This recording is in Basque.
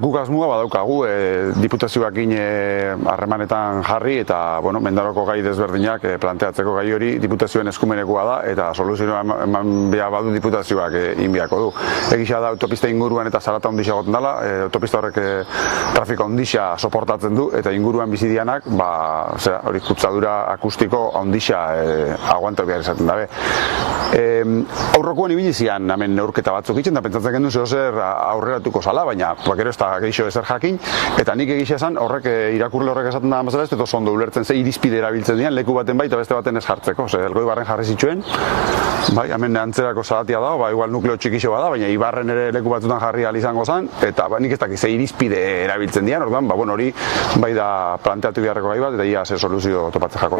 Guk asmoa badaukagu diputazioakin harremanetan jarri eta Mendaroko gai desberdinak planteatzeko gai hori diputazioen eskumenekoa da eta soluzioa eman behar badu diputazioak inbiako du. Egisa da autopista inguruan eta zarata ondisa goten dela, autopista horrek trafiko ondisa soportatzen du eta inguruan bizidianak hori kutsadura akustiko ondisa aguanto behar izaten dabe. Aurrokoan ibili zian hemen neurketa batzuk itzen da pentsatzen gendu zer aurreratuko zala, baina gero ez da geixo ezer jakin, eta nik egisa esan horrek irakurle horrek esaten da mazela ez dut oso ondo ulertzen ze irizpide erabiltzen dian leku baten bai eta beste baten ez jartzeko, Elgoibarren jarri zituen, hemen antzerako zalatia da, igual nukleo txikixo bada, baina Ibarren ere leku batzutan jarri izango zen, eta nik ez dakit ze irizpide erabiltzen dian, orduan hori bai da planteatu beharreko gai bat eta ia ze soluzio topatzen jako.